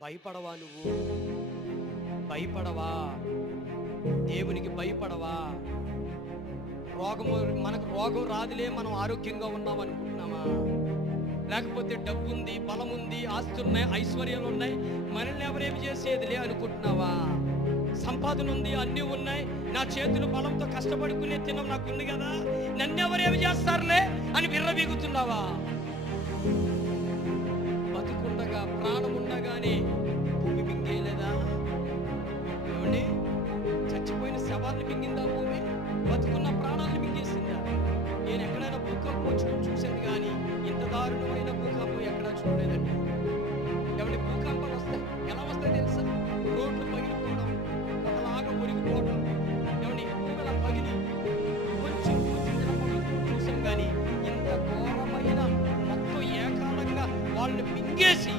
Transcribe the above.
భయపడవా నువ్వు? భయపడవా? దేవునికి భయపడవా? రోగము మనకు రోగం రాదులే మనం ఆరోగ్యంగా ఉన్నాం అనుకుంటున్నామా లేకపోతే డబ్బు ఉంది బలం ఉంది ఆస్తులు ఉన్నాయి ఐశ్వర్యాలు ఉన్నాయి మనల్ని ఎవరేమి చేసేదిలే అనుకుంటున్నావా? సంపాదన ఉంది అన్నీ ఉన్నాయి. నా చేతులు బలంతో కష్టపడుకునే తినం నాకుంది కదా. నన్ను ఎవరేమి చేస్తారులే అని విర్రవీగుతున్నావా? బతుకుండగా ప్రాణం ఉండగానే శవాన్ని మింగిందా భూమి? బతుకున్న ప్రాణాన్ని మింగేసిందా? నేను ఎక్కడైనా భూకంపం వచ్చిన చూశాను కానీ ఇంత దారుణమైన భూకంపం ఎక్కడా చూడలేదండి. ఎవరి భూకంపాలు వస్తాయి ఎలా వస్తాయి తెలుసా? రోడ్లు పగిలిపోవడం ఒకలాగా ఒరిగిపోవడం ఎవరి ఇలా పగిలి కొంచెం చూసాం కానీ ఇంత ఘోరమైన మొత్తం ఏకాలంగా వాళ్ళని మింగేసి